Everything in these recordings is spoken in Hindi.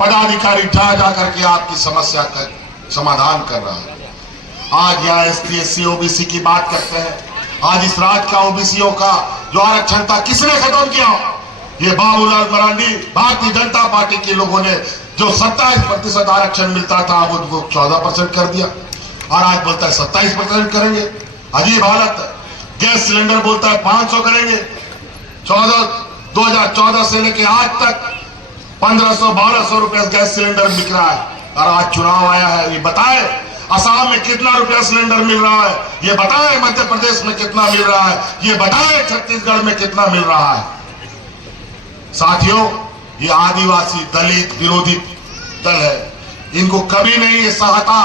पदाधिकारी जा जा करके आपकी समस्या का समाधान कर रहा है। आज यहाँ ST SC OBC की बात करते हैं। आज इस राज्य का ओबीसीओं का जो आरक्षण था किसने खत्म किया? ये बाबूलाल मरांडी भारतीय जनता पार्टी के लोगों ने जो 27% आरक्षण मिलता था वो 14% कर दिया और आज बोलता है 27% करेंगे। अजीब हालत है। गैस सिलेंडर बोलता है 500 करेंगे। 2014 से लेके आज तक 1500-1200 रुपए गैस सिलेंडर बिक रहा है और आज चुनाव आया है। ये बताए असम में कितना रुपया सिलेंडर मिल रहा है, ये बताए मध्य प्रदेश में कितना मिल रहा है, ये बताए छत्तीसगढ़ में कितना मिल रहा है। साथियों, ये आदिवासी दलित विरोधी दल है। इनको कभी नहीं ये सहता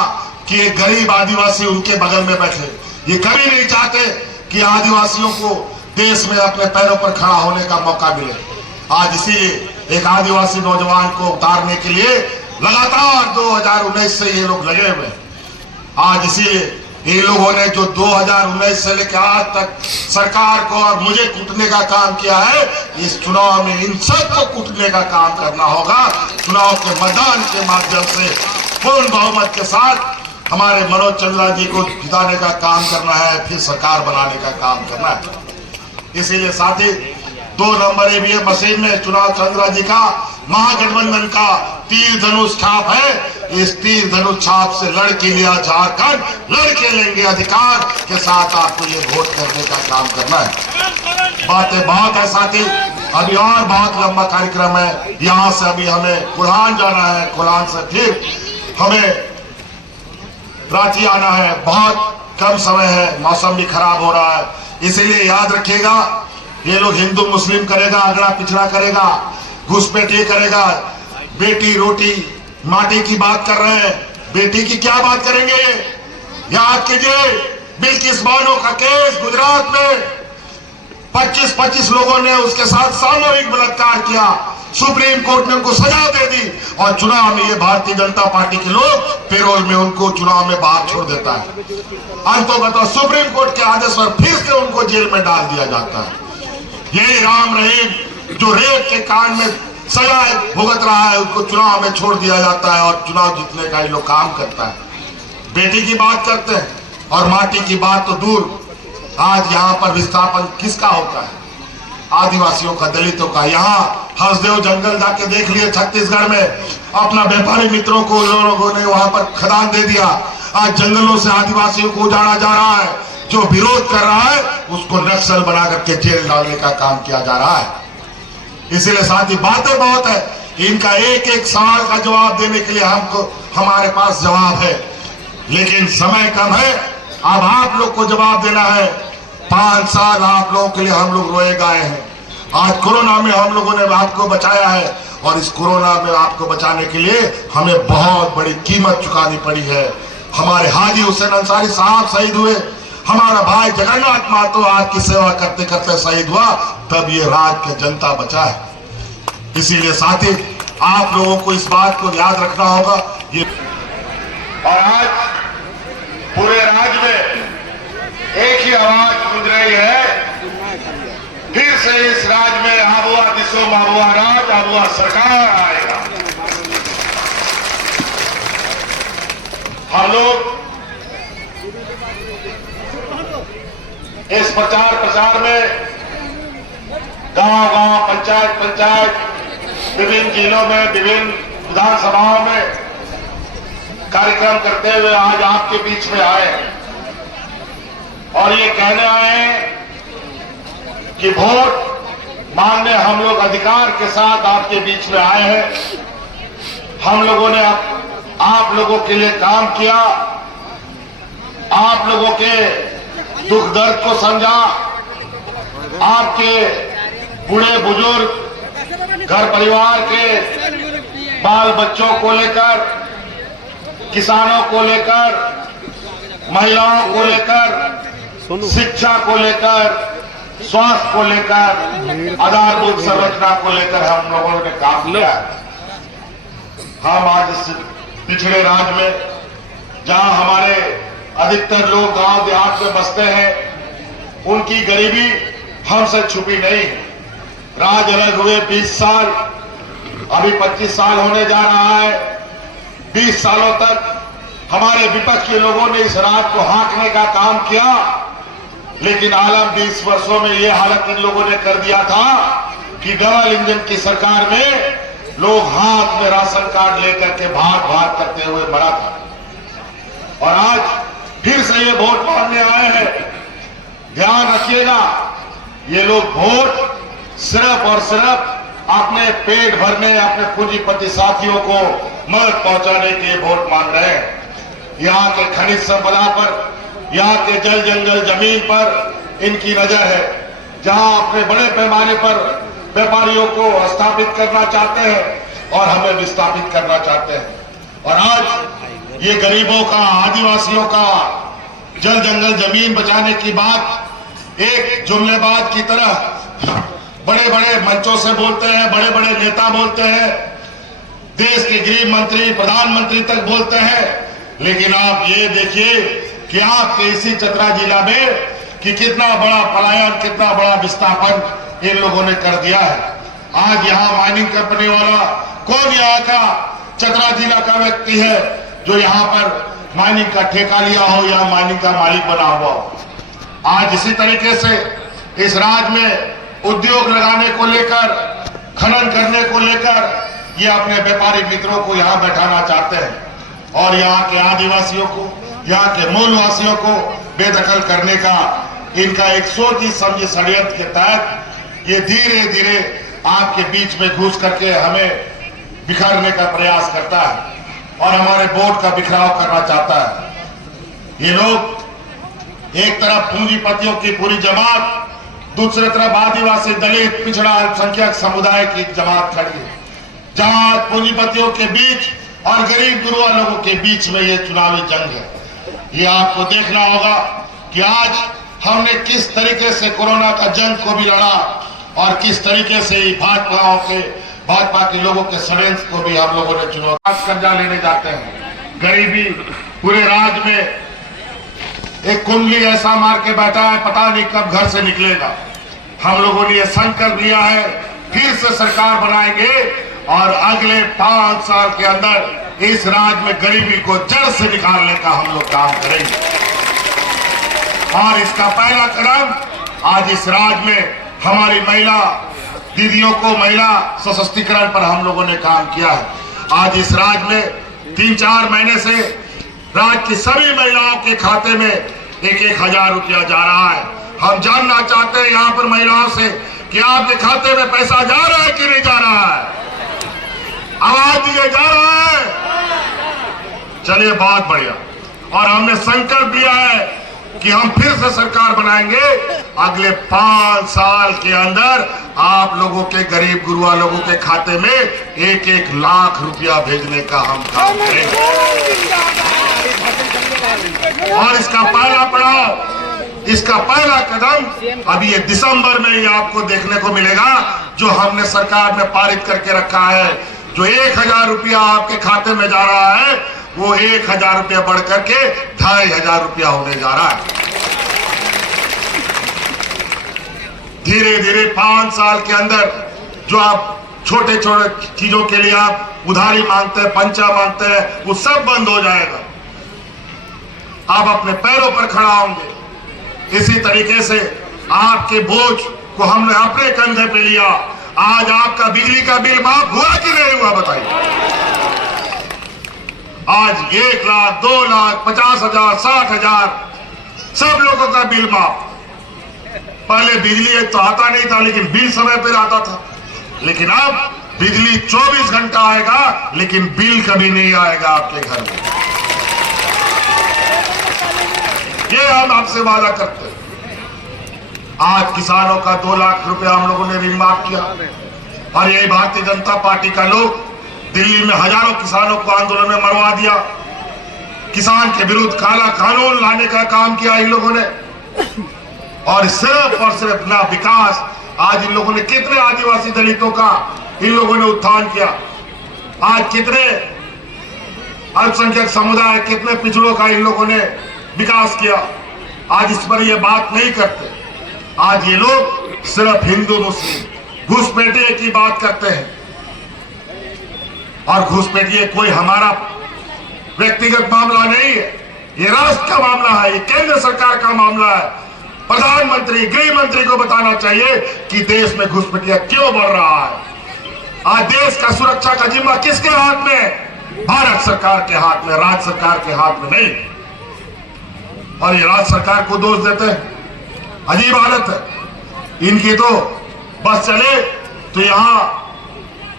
कि एक गरीब आदिवासी उनके बगल में बैठे। ये कभी नहीं चाहते कि आदिवासियों को देश में अपने पैरों पर खड़ा होने का मौका मिले। आज इसीलिए एक आदिवासी नौजवान को उतारने के लिए लगातार 2019 से ये लोग लगे हुए हैं। आज इसीलिए इन लोगों ने जो 2019 से लेकर आज तक सरकार को और मुझे कूटने का काम किया है, इस चुनाव में इन सबको कूटने का काम करना होगा। चुनाव के मतदान के माध्यम से पूर्ण बहुमत के साथ हमारे मनोज चंद्रा जी को जिताने का काम करना है, फिर सरकार बनाने का काम करना है। इसीलिए साथी 2 नंबर ईवीएम मशीन में चुनाव चंद्रा जी का महागठबंधन का तीर धनुष छाप है। इस तीर धनुष छाप से लड़के लिया झारखंड, लड़के लेंगे अधिकार के साथ आपको ये वोट करने का काम करना है। बातें बहुत है साथी, अभी और बहुत लंबा कार्यक्रम है। यहाँ से अभी हमें कुल्हान जाना है, कुल्हान से फिर हमें रांची आना है। बहुत कम समय है, मौसम भी खराब हो रहा है। इसीलिए याद रखिएगा, ये लोग हिंदू मुस्लिम करेगा, अगड़ा पिछड़ा करेगा, घुसपैठी करेगा, बेटी रोटी माटी की बात कर रहे हैं। बेटी की क्या बात करेंगे? याद कीजिए बिल्किस बानो का केस गुजरात में 25 लोगों ने उसके साथ सामूहिक बलात्कार किया। सुप्रीम कोर्ट ने उनको सजा दे दी और चुनाव में ये भारतीय जनता पार्टी के लोग पेरोल में उनको चुनाव में बाहर छोड़ देता है। अंततः सुप्रीम कोर्ट के आदेश पर फिर से उनको जेल में डाल दिया जाता है। यही राम रहीम जो रेप के कांड में सजा भुगत रहा है, उसको चुनाव में छोड़ दिया जाता है और चुनाव जीतने का ये लोग काम करता है। बेटी की बात करते हैं और माटी की बात तो दूर। आज यहाँ पर विस्थापन किसका होता है? आदिवासियों का, दलितों का। यहाँ हंसदेव जंगल जाके देख लिए छत्तीसगढ़ में, अपना व्यापारी मित्रों को लोगों ने वहां पर खदान दे दिया। आज जंगलों से आदिवासियों को उजाड़ा जा रहा है। जो विरोध कर रहा है उसको नक्सल बना करके जेल डालने का काम किया जा रहा है। इसीलिए साथी बातें बहुत है, इनका एक एक सवाल का जवाब देने के लिए हमारे पास जवाब है, लेकिन समय कम है। अब आप लोग को जवाब देना है। 5 साल आप लोगों के लिए हम लोग रोए गाए हैं। आज कोरोना में हम लोगों ने आपको बचाया है और इस कोरोना में आपको बचाने के लिए हमें बहुत बड़ी कीमत चुकानी पड़ी है। हमारे हाजी हुसैन अंसारी साहब शहीद हुए, हमारा भाई जगन्नाथ महतो आज की सेवा करते करते शहीद हुआ, तब ये राज्य की जनता बचा है। इसीलिए साथी आप लोगों को इस बात को याद रखना होगा। ये और आज पूरे राज्य में एक ही आवाज गूंज रही है, फिर से इस राज्य में आबुआ दिशो आबुआ राज, आबुआ सरकार आएगा। हम लोग इस प्रचार में गांव-गांव, पंचायत विभिन्न जिलों में, विभिन्न विधानसभाओं में कार्यक्रम करते हुए आज आपके बीच में आए और ये कहने आए हैं कि वोट मांगने हम लोग अधिकार के साथ आपके बीच में आए हैं। हम लोगों ने आप लोगों के लिए काम किया, आप लोगों के दुख दर्द को समझा, आपके बूढ़े बुजुर्ग, घर परिवार के बाल बच्चों को लेकर, किसानों को लेकर, महिलाओं को लेकर, शिक्षा को लेकर, स्वास्थ्य को लेकर, आधारभूत संरचना को लेकर हम लोगों ने काम किया। हम आज इस पिछड़े राज्य में, जहां हमारे अधिकतर लोग गांव देहात में बसते हैं, उनकी गरीबी हमसे छुपी नहीं है। राज अलग हुए 20 साल, अभी 25 साल होने जा रहा है। 20 सालों तक हमारे विपक्ष के लोगों ने इस राज को हाँकने का काम किया, लेकिन आलम 20 वर्षों में यह हालत इन लोगों ने कर दिया था कि डबल इंजन की सरकार में लोग हाथ में राशन कार्ड लेकर के भाग भाग करते हुए मरा था। और आज फिर से ये वोट मांगने आए हैं। ध्यान रखिएगा, ये लोग वोट सिर्फ और सिर्फ अपने पेट भरने, अपने पूंजीपति साथियों को मदद पहुंचाने के लिए वोट मांग रहे हैं। यहाँ के खनिज संपदा पर, यहाँ के जल जंगल जमीन पर इनकी नजर है, जहां अपने बड़े पैमाने पर व्यापारियों को स्थापित करना चाहते हैं और हमें विस्थापित करना चाहते हैं। और आज ये गरीबों का, आदिवासियों का जल जंगल जमीन बचाने की बात एक जुमलेबाज की तरह बड़े बड़े मंचों से बोलते हैं, बड़े बड़े नेता बोलते हैं, देश के गृह मंत्री, प्रधानमंत्री तक बोलते हैं, लेकिन आप ये देखिए कि आपके इसी चतरा जिला में कि कितना बड़ा पलायन, कितना बड़ा विस्थापन इन लोगों ने कर दिया है। आज यहाँ माइनिंग कंपनी वाला कौन यहाँ का चतरा जिला का व्यक्ति है जो यहाँ पर माइनिंग का ठेका लिया हो या माइनिंग का मालिक बना हुआ हो? आज इसी तरीके से इस राज्य में उद्योग लगाने को लेकर, खनन करने को लेकर ये अपने व्यापारी मित्रों को यहाँ बैठाना चाहते हैं और यहाँ के आदिवासियों को, यहाँ के मूलवासियों को बेदखल करने का इनका एक सोची समझी षड्यंत्र के तहत ये धीरे धीरे आपके बीच में घुस करके हमें बिखरने का प्रयास करता है और हमारे वोट का बिखराव करना चाहता है। ये लोग एक तरफ पूंजीपतियों की पूरी जमात, दूसरी तरफ आदिवासी, दलित, पिछड़ा, अल्पसंख्यक समुदाय की जमात खड़ी है, जहां पूंजीपतियों के बीच और गरीब गुरुआ लोगों के बीच में ये चुनावी जंग है। ये आपको देखना होगा कि आज हमने किस तरीके से कोरोना का जंग को भी लड़ा और किस तरीके से भाजपा के लोगों के षड्यंत्र को भी हम लोगों ने चुनौती कर्जा लेने जाते हैं। गरीबी पूरे राज्य में एक कुंडली ऐसा मार के बैठा है, पता नहीं कब घर से निकलेगा। हम लोगों ने यह संकल्प लिया है, फिर से सरकार बनाएंगे और अगले 5 साल के अंदर इस राज्य में गरीबी को जड़ से निकालने का हम लोग काम करेंगे। और इसका पहला कदम आज इस राज्य में हमारी महिला दीदियों को महिला सशक्तिकरण पर हम लोगों ने काम किया है। आज इस राज्य में 3-4 महीने से राज्य की सभी महिलाओं के खाते में 1-1 हजार रुपया जा रहा है। हम जानना चाहते हैं यहाँ पर महिलाओं से कि आपके खाते में पैसा जा रहा है कि नहीं जा रहा है? आवाज दीजिए, जा रहा है? चलिए, बहुत बढ़िया। और हमने संकल्प लिया है कि हम फिर से सरकार बनाएंगे, अगले 5 साल के अंदर आप लोगों के गरीब गुरुआ लोगों के खाते में 1-1 लाख रुपया भेजने का हम काम करेंगे। और इसका पहला पड़ाव, इसका पहला कदम अभी ये दिसंबर में ही आपको देखने को मिलेगा, जो हमने सरकार में पारित करके रखा है। जो 1,000 रुपया आपके खाते में जा रहा है, वो 1,000 रुपया बढ़ करके 2,500 रुपया होने जा रहा है। धीरे धीरे 5 साल के अंदर जो आप छोटे छोटे चीजों के लिए आप उधारी मांगते हैं, पंचा मांगते हैं, वो सब बंद हो जाएगा। आप अपने पैरों पर खड़ा होंगे। इसी तरीके से आपके बोझ को हमने अपने कंधे पे लिया। आज आपका बिजली का बिल माफ हुआ कि नहीं हुआ, बताइए? आज 1 लाख, 2 लाख, 50,000, 60,000 सब लोगों का बिल माफ। पहले बिजली तो आता नहीं था, लेकिन बिल समय पर आता था। लेकिन अब बिजली 24 घंटा आएगा, लेकिन बिल कभी नहीं आएगा आपके घर में। ये हम आपसे वादा करते हैं। आज किसानों का 2 लाख रुपया हम लोगों ने ऋण माफ किया और यही भारतीय जनता पार्टी का लोग दिल्ली में हजारों किसानों को आंदोलन में मरवा दिया। किसान के विरुद्ध काला कानून लाने का काम किया इन लोगों ने। और सिर्फ ना विकास, आज इन लोगों ने कितने आदिवासी दलितों का इन लोगों ने उत्थान किया। आज कितने अल्पसंख्यक समुदाय, कितने पिछड़ों का इन लोगों ने विकास किया। आज इस पर ये बात नहीं करते। आज ये लोग सिर्फ हिंदू मुस्लिम घुसपैठे की बात करते हैं। और घुसपैठिए कोई हमारा व्यक्तिगत मामला नहीं है, ये राष्ट्र का मामला है, ये केंद्र सरकार का मामला है। प्रधानमंत्री, गृह मंत्री को बताना चाहिए कि देश में घुसपैठिया क्यों बढ़ रहा है। आज देश का सुरक्षा का जिम्मा किसके हाथ में? भारत सरकार के हाथ में, राज्य सरकार के हाथ में नहीं। और ये राज्य सरकार को दोष देते हैं, अजीब हालत है इनकी। तो बस चले तो यहां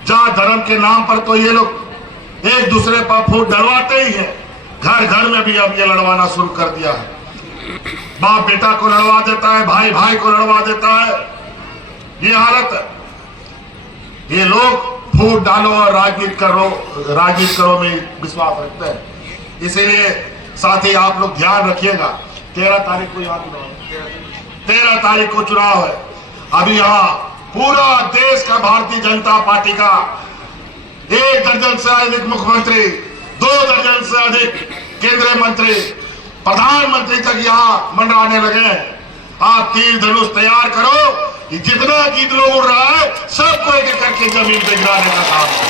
जात धर्म के नाम पर तो ये लोग एक दूसरे पर फूट डलवाते ही हैं। घर घर में भी अब ये लड़वाना शुरू कर दिया है। बाप बेटा को लड़वा देता है, भाई भाई को लड़वा देता है। ये हालत है। ये लोग फूट डालो और राजनीति करो में विश्वास रखते हैं। इसीलिए साथ ही आप लोग ध्यान रखिएगा, 13 तारीख को यहाँ 13 तारीख को चुनाव है। अभी यहाँ पूरा देश का भारतीय जनता पार्टी का 1 दर्जन से अधिक मुख्यमंत्री, 2 दर्जन से अधिक केंद्रीय मंत्री, प्रधानमंत्री तक यहाँ मंडराने लगे हैं। आप तीर धनुष तैयार करो, जितना गीत लोग उड़ रहा है सबको एक एक करके जमीन पे गिराने का काम है।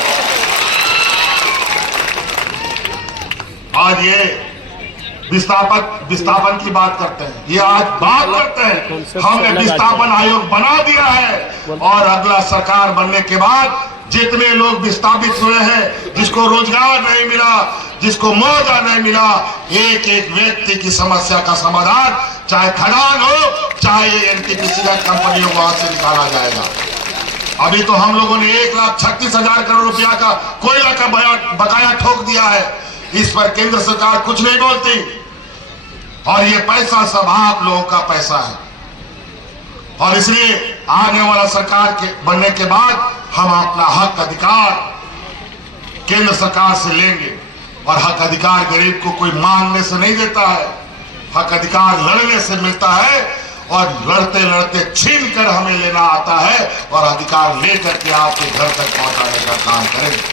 आज ये विस्थापन की बात करते हैं, ये आज बात करते हैं हमने विस्थापन आयोग बना दिया है और अगला सरकार बनने के बाद जितने लोग विस्थापित हुए हैं, जिसको रोजगार नहीं मिला, जिसको मुआवजा नहीं मिला, एक एक व्यक्ति की समस्या का समाधान, चाहे खदान हो चाहे एनटीपीसी का कंपनी हो, वहां से निकाला जाएगा। अभी तो हम लोगों ने 1,36,000 करोड़ रुपया का कोयला का बकाया ठोक दिया है। इस पर केंद्र सरकार कुछ नहीं बोलती और ये पैसा सब आप लोगों का पैसा है। और इसलिए आने वाला सरकार के बनने के बाद हम अपना हक अधिकार केंद्र सरकार से लेंगे। और हक अधिकार गरीब को कोई मांगने से नहीं देता है, हक अधिकार लड़ने से मिलता है और लड़ते लड़ते छीन कर हमें लेना आता है और अधिकार लेकर के आपके घर तक पहुंचाने का काम करेंगे।